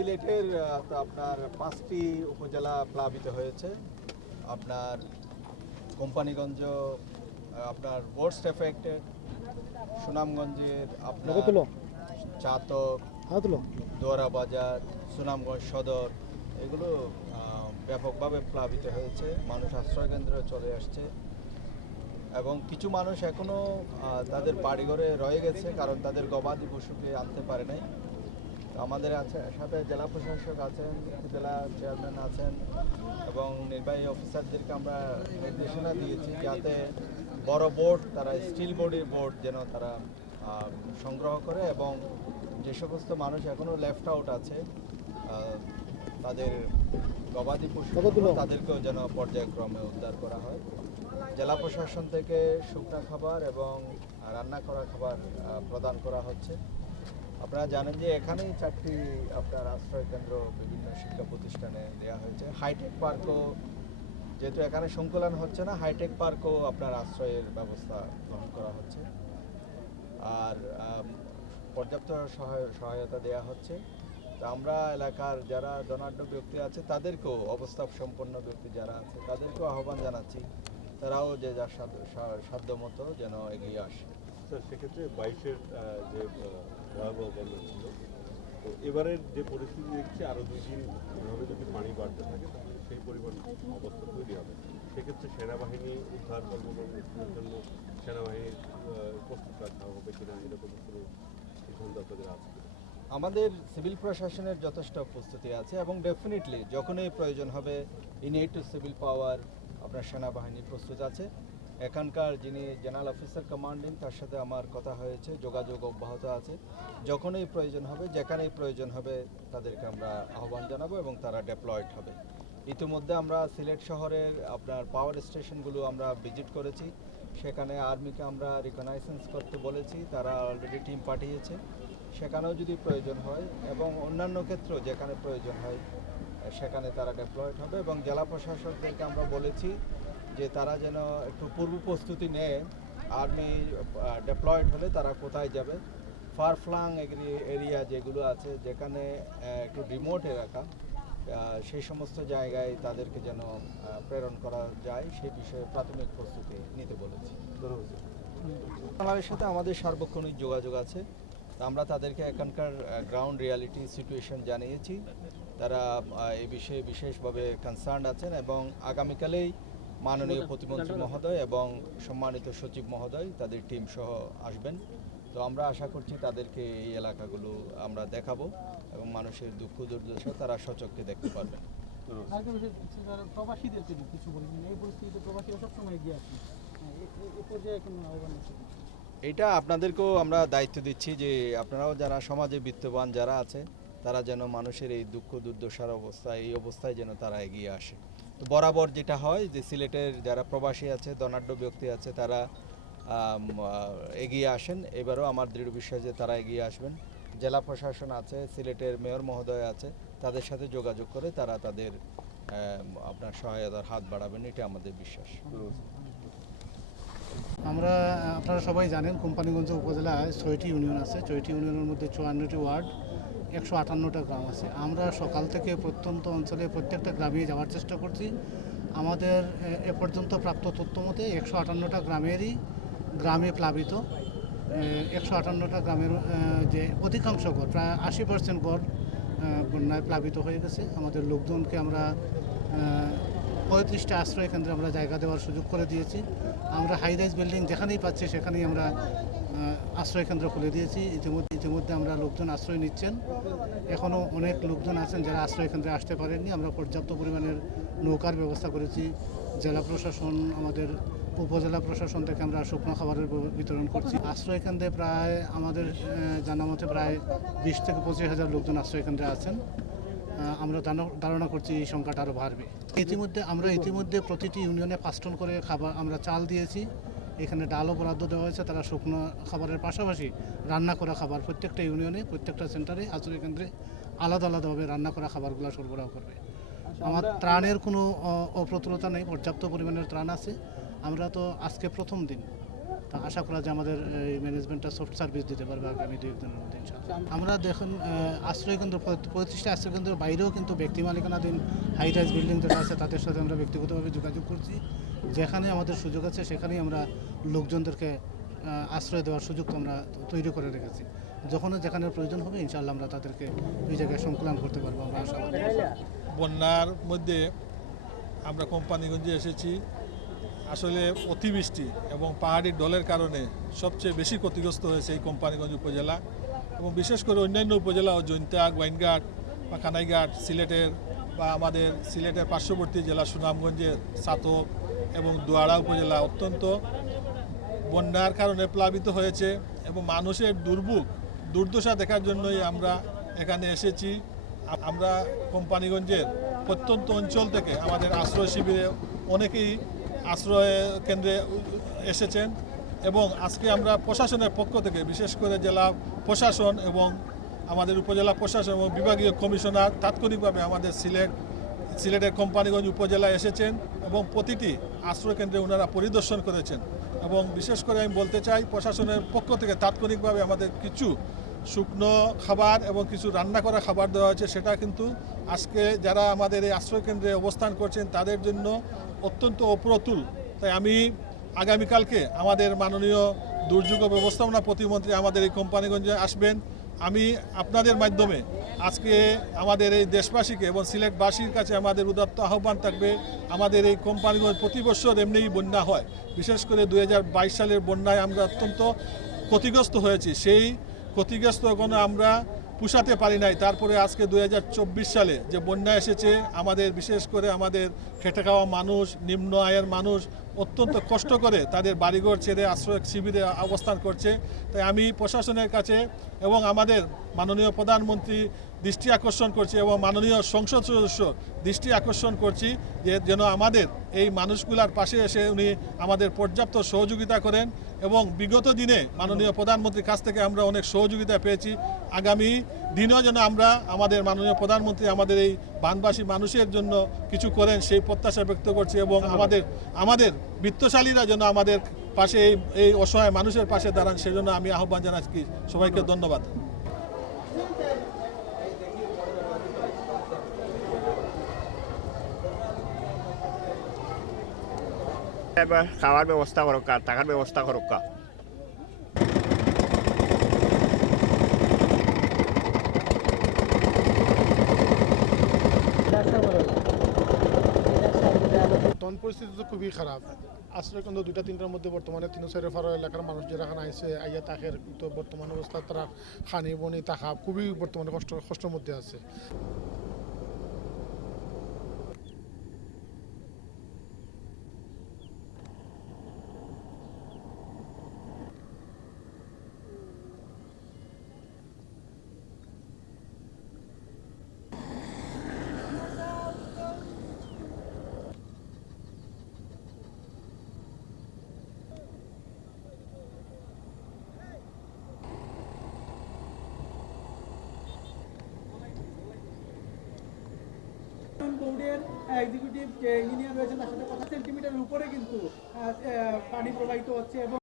সিলেটের তো আপনার পাঁচটি উপজেলা প্লাবিত হয়েছে। আপনার কোম্পানিগঞ্জ আপনার ওয়ার্স্ট এফেক্টেড সুনামগঞ্জের আপনার চাতক দোয়ারা বাজার সুনামগঞ্জ সদর এগুলো ব্যাপকভাবে প্লাবিত হয়েছে। মানুষ আশ্রয়কেন্দ্রে চলে আসছে। এবং কিছু মানুষ এখনও তাদের বাড়িঘরে রয়ে গেছে কারণ তাদের গবাদি পশুকে আনতে পারে নাই। আমাদের আছে সাথে জেলা প্রশাসক আছেন জেলা চেয়ারম্যান আছেন এবং নির্বাহী অফিসারদেরকে আমরা নির্দেশনা দিয়েছি যাতে বড় বোর্ড তারা স্টিল বডির বোর্ড যেন তারা সংগ্রহ করে এবং যে সমস্ত মানুষ এখনও লেফট আউট আছে তাদের গবাদি পশু তাদেরকেও যেন পর্যায়ক্রমে উদ্ধার করা হয়। জেলা প্রশাসন থেকে শুকনা খাবার এবং রান্না করা খাবার প্রদান করা হচ্ছে। আপনারা জানেন যে এখানেই চারটি আপনার আশ্রয় কেন্দ্র বিভিন্ন শিক্ষা প্রতিষ্ঠানে দেওয়া হয়েছে। হাইটেক পার্কও যেহেতু এখানে সংকলন হচ্ছে না হাইটেক পার্কও আপনার আশ্রয়ের ব্যবস্থা গ্রহণ করা হচ্ছে। আর পর্যাপ্ত সহায়- সহায়তা দেওয়া হচ্ছে। আমরা এলাকার যারা ধনাঢ্য ব্যক্তি আছে, তাদেরকেও অবস্থা সম্পন্ন ব্যক্তি যারা আছে, তাদেরকেও আহ্বান জানাচ্ছি, তারাও যে যার সাধ্য মতো যেন এগিয়ে আসে। সেক্ষেত্রে বাইশের যে ভয়াবহ বন্যা ছিল তো এবারের যে পরিস্থিতি দেখছি আরও দুই দিন এভাবে যদি পানি বাড়তে থাকে, তাহলে সেই পরিমাণ অবস্থা তৈরি হবে। সেক্ষেত্রে সেনাবাহিনী উদ্ধার কর্মকর্তার জন্য সেনাবাহিনীর প্রস্তুত রাখা হবে কিনা, এরকম কোনো সিদ্ধান্ত আপনাদের আছে আমাদের সিভিল প্রশাসনের যথেষ্ট প্রস্তুতি আছে এবং ডেফিনেটলি যখনই প্রয়োজন হবে ইনিয়েট টু সিভিল পাওয়ার আপনার সেনাবাহিনী প্রস্তুত আছে। এখানকার যিনি জেনারেল অফিসার কমান্ডিং তার সাথে আমার কথা হয়েছে, যোগাযোগ অব্যাহত আছে। যখনই প্রয়োজন হবে, যেখানেই প্রয়োজন হবে, তাদেরকে আমরা আহ্বান জানাব এবং তারা ডেপ্লয়েড হবে। ইতিমধ্যে আমরা সিলেট শহরের আপনার পাওয়ার স্টেশনগুলো আমরা ভিজিট করেছি। সেখানে আর্মিকে আমরা রিকগনাইসেন্স করতে বলেছি, তারা অলরেডি টিম পাঠিয়েছে। সেখানেও যদি প্রয়োজন হয় এবং অন্যান্য ক্ষেত্রেও যেখানে প্রয়োজন হয়, সেখানে তারা ডেপ্লয়েড হবে এবং জেলা প্রশাসকদেরকে আমরা বলেছি যে তারা যেন একটু পূর্ব প্রস্তুতি নেয় আর্মি ডেপ্লয়েড হলে তারা কোথায় যাবে? ফার ফ্লাং এরিয়া যেগুলো আছে, যেখানে একটু রিমোট এলাকা সেই সমস্ত জায়গায় তাদেরকে যেন প্রেরণ করা যায় সেই বিষয়ে প্রাথমিক প্রস্তুতি নিতে বলেছি। বাংলাদেশের সাথে আমাদের সার্বক্ষণিক যোগাযোগ আছে। আমরা তাদেরকে এখানকার গ্রাউন্ড রিয়ালিটি সিচুয়েশন জানিয়েছি। তারা এই বিষয়ে বিশেষভাবে কনসার্ন আছেন এবং আগামীকালেই মাননীয় প্রতিমন্ত্রী মহোদয় এবং সম্মানিত সচিব মহোদয় তাদের টিম সহ আসবেন। তো আমরা আশা করছি তাদেরকে এই এলাকাগুলো আমরা দেখাবো এবং মানুষের দুঃখ দুর্দশা তারা সচক্ষে দেখতে পারবেন ধন্যবাদ আরেকটা বিষয় হচ্ছে যারা প্রবাসীদেরকে কিছু বলি এই পরিস্থিতিতে প্রবাসীরা সবসময় এগিয়ে আসে। এ- এ- এ পর্যায়ে কোনো আহ্বান আছে? এটা আপনাদেরকেও আমরা দায়িত্ব দিচ্ছি যে আপনারাও যারা সমাজে বিত্তবান যারা আছে তারা যেন মানুষের এই দুঃখ দুর্দশার অবস্থা এই অবস্থায় যেন তারা এগিয়ে আসে। বরাবর যেটা হয় যে সিলেটের যারা প্রবাসী আছে, ধনাঢ্য ব্যক্তি আছে, তারা এগিয়ে আসেন। এবারও আমার দৃঢ় বিশ্বাস যে তারা এগিয়ে আসবেন। জেলা প্রশাসন আছে, সিলেটের মেয়র মহোদয় আছে, তাদের সাথে যোগাযোগ করে তারা তাদের আপনার সহায়তার হাত বাড়াবেন, এটা আমাদের বিশ্বাস। আমরা, আপনারা সবাই জানেন, কোম্পানিগঞ্জ উপজেলায় ছয়টি ইউনিয়ন আছে। ছয়টি ইউনিয়নের মধ্যে চুয়ান্নটি ওয়ার্ড। একশো আটান্নটা গ্রাম আছে। আমরা সকাল থেকে প্রত্যন্ত অঞ্চলে প্রত্যেকটা গ্রামে যাওয়ার চেষ্টা করছি। আমাদের এ, পর্যন্ত প্রাপ্ত তথ্য মতে একশো আটান্নটা গ্রামেরই গ্রামে প্লাবিত। একশো আটান্নটা গ্রামের যে অধিকাংশ ঘর প্রায় আশি পার্সেন্ট ঘর বন্যায় প্লাবিত হয়ে গেছে। আমাদের লোকজনকে আমরা পঁয়ত্রিশটা আশ্রয় কেন্দ্রে আমরা জায়গা দেওয়ার সুযোগ করে দিয়েছি। আমরা হাই রাইজ বিল্ডিং যেখানেই পাচ্ছি সেখানেই আমরা আহ, আশ্রয় কেন্দ্র খুলে দিয়েছি। ইতিমধ্যে ইতিমধ্যে আমরা লোকজন আশ্রয় নিচ্ছেন। এখনও অনেক লোকজন আছেন যারা আশ্রয় কেন্দ্রে আসতে পারেননি। আমরা পর্যাপ্ত পরিমাণের নৌকার ব্যবস্থা করেছি। জেলা প্রশাসন আমাদের উপজেলা প্রশাসন থেকে আমরা শুকনো খাবারের বিতরণ করছি। আশ্রয় কেন্দ্রে প্রায় আমাদের জানা মতে প্রায় বিশ থেকে পঁচিশ হাজার লোকজন আশ্রয় কেন্দ্রে আছেন। আমরা ধারণা করছি এই সংখ্যাটা আরও বাড়বে। ইতিমধ্যে আমরা ইতিমধ্যে প্রতিটি ইউনিয়নে পাঁচ টন করে খাবার আমরা চাল দিয়েছি। এখানে ডালও বরাদ্দ দেওয়া হয়েছে তারা শুকনো খাবারের পাশাপাশি রান্না করা খাবার প্রত্যেকটা ইউনিয়নে প্রত্যেকটা সেন্টারে আচরণ কেন্দ্রে আলাদা আলাদাভাবে রান্না করা খাবারগুলো সরবরাহ করবে। আমার ত্রাণের কোনো অপ্রতুলতা নেই পর্যাপ্ত পরিমাণের ত্রাণ আছে। আমরা তো আজকে প্রথম দিন। তা আশা করা যায় আমাদের, এই ম্যানেজমেন্টটা সফট সার্ভিস দিতে পারবে আগামী দুই একদিনের মধ্যে আমরা দেখুন আশ্রয়কেন্দ্র প্রতি- প্রতিষ্ঠা আশ্রয়কেন্দ্রের বাইরেও কিন্তু ব্যক্তি মালিকানাধীন হাই রাইজ বিল্ডিং যেটা আছে, তাদের সাথে আমরা ব্যক্তিগতভাবে যোগাযোগ করছি। যেখানে আমাদের সুযোগ আছে, সেখানেই আমরা লোকজনদেরকে আশ্রয় দেওয়ার সুযোগ আমরা তৈরি করে রেখেছি। যখন যেখানে প্রয়োজন হবে, ইনশাআল্লাহ আমরা তাদেরকে ওই জায়গায় সংকুলন করতে পারব আমরা বন্যার মধ্যে আমরা কোম্পানিগঞ্জে এসেছি। আসলে অতিবৃষ্টি এবং পাহাড়ি ডলের কারণে সবচেয়ে বেশি ক্ষতিগ্রস্ত হয়েছে এই কোম্পানিগঞ্জ উপজেলা এবং বিশেষ করে অন্যান্য উপজেলা ও জৈন্তা গোয়াইনঘাট বা কানাইঘাট, সিলেটের বা আমাদের সিলেটের পার্শ্ববর্তী জেলা সুনামগঞ্জের সাতক এবং দোয়ারা উপজেলা অত্যন্ত বন্যার কারণে প্লাবিত হয়েছে এবং মানুষের দুর্ভোগ, দুর্দশা দেখার জন্যই আমরা এখানে এসেছি। আমরা কোম্পানিগঞ্জের প্রত্যন্ত অঞ্চল থেকে আমাদের আশ্রয় শিবিরে অনেকেই আশ্রয় কেন্দ্রে এসেছেন এবং আজকে আমরা প্রশাসনের পক্ষ থেকে, বিশেষ করে জেলা প্রশাসন এবং আমাদের উপজেলা প্রশাসন এবং বিভাগীয় কমিশনার তাৎক্ষণিকভাবে আমাদের সিলেট, সিলেটের কোম্পানিগঞ্জ উপজেলায় এসেছেন এবং প্রতিটি আশ্রয় কেন্দ্রে ওনারা পরিদর্শন করেছেন এবং বিশেষ করে আমি বলতে চাই, প্রশাসনের পক্ষ থেকে তাৎক্ষণিকভাবে আমাদের কিছু শুকনো খাবার এবং কিছু রান্না করা খাবার দেওয়া হয়েছে, সেটা কিন্তু আজকে যারা আমাদের এই আশ্রয় কেন্দ্রে অবস্থান করছেন, তাদের জন্য অত্যন্ত অপ্রতুল। তাই আমি আগামীকালকে আমাদের মাননীয় দুর্যোগ ব্যবস্থাপনা প্রতিমন্ত্রী আমাদের এই কোম্পানিগঞ্জে আসবেন। আমি আপনাদের মাধ্যমে আজকে আমাদের এই দেশবাসীকে এবং সিলেটবাসীর কাছে আমাদের উদাত্ত আহ্বান থাকবে, আমাদের এই কোম্পানিগঞ্জ প্রতি বছর এমনিই বন্যা হয়। বিশেষ করে দু হাজার বাইশ সালের বন্যায় আমরা অত্যন্ত ক্ষতিগ্রস্ত হয়েছি। সেই ক্ষতিগ্রস্ত কোনো আমরা পুষাতে পারি নাই। তারপরে আজকে দু হাজার চব্বিশ সালে যে বন্যা এসেছে, আমাদের বিশেষ করে আমাদের খেটে খাওয়া মানুষ, নিম্ন আয়ের মানুষ অত্যন্ত কষ্ট করে তাদের বাড়িঘর ছেড়ে আশ্রয় শিবিরে অবস্থান করছে। তাই আমি প্রশাসনের কাছে এবং আমাদের মাননীয় প্রধানমন্ত্রী দৃষ্টি আকর্ষণ করছি এবং মাননীয় সংসদ সদস্য দৃষ্টি আকর্ষণ করছি যে যেন আমাদের এই মানুষগুলার পাশে এসে উনি আমাদের পর্যাপ্ত সহযোগিতা করেন। এবং বিগত দিনে মাননীয় প্রধানমন্ত্রীর কাছ থেকে আমরা অনেক সহযোগিতা পেয়েছি। আগামী দিনেও যেন আমরা আমাদের মাননীয় প্রধানমন্ত্রী আমাদের এই বানবাসী মানুষের জন্য কিছু করেন সেই প্রত্যাশা ব্যক্ত করছি এবং আমাদের আমাদের বৃত্তশালীরা যেন আমাদের পাশে এই এই অসহায় মানুষের পাশে দাঁড়ান সেজন্য আমি আহ্বান জানাচ্ছি সবাইকে ধন্যবাদ। খাওয়ার ব্যবস্থা করুক আর টাকার ব্যবস্থা করুক বর্তমান পরিস্থিতি তো খুবই খারাপ। আশ্রয়কেন্দ্র দুইটা তিনটার মধ্যে বর্তমানে তিন চারের ফারা এলাকার মানুষ যারা এখানে আইসে আইয়া তাকের তো বর্তমান অবস্থা, তারা খানি, বনি, তাহা খুবই বর্তমানে কষ্ট, কষ্টের মধ্যে আছে। এক্সিকিউটিভ ইঞ্জিনিয়ার রয়েছেন তার সাথে কথা সেন্টিমিটারের উপরে কিন্তু পানি প্রবাহিত হচ্ছে এবং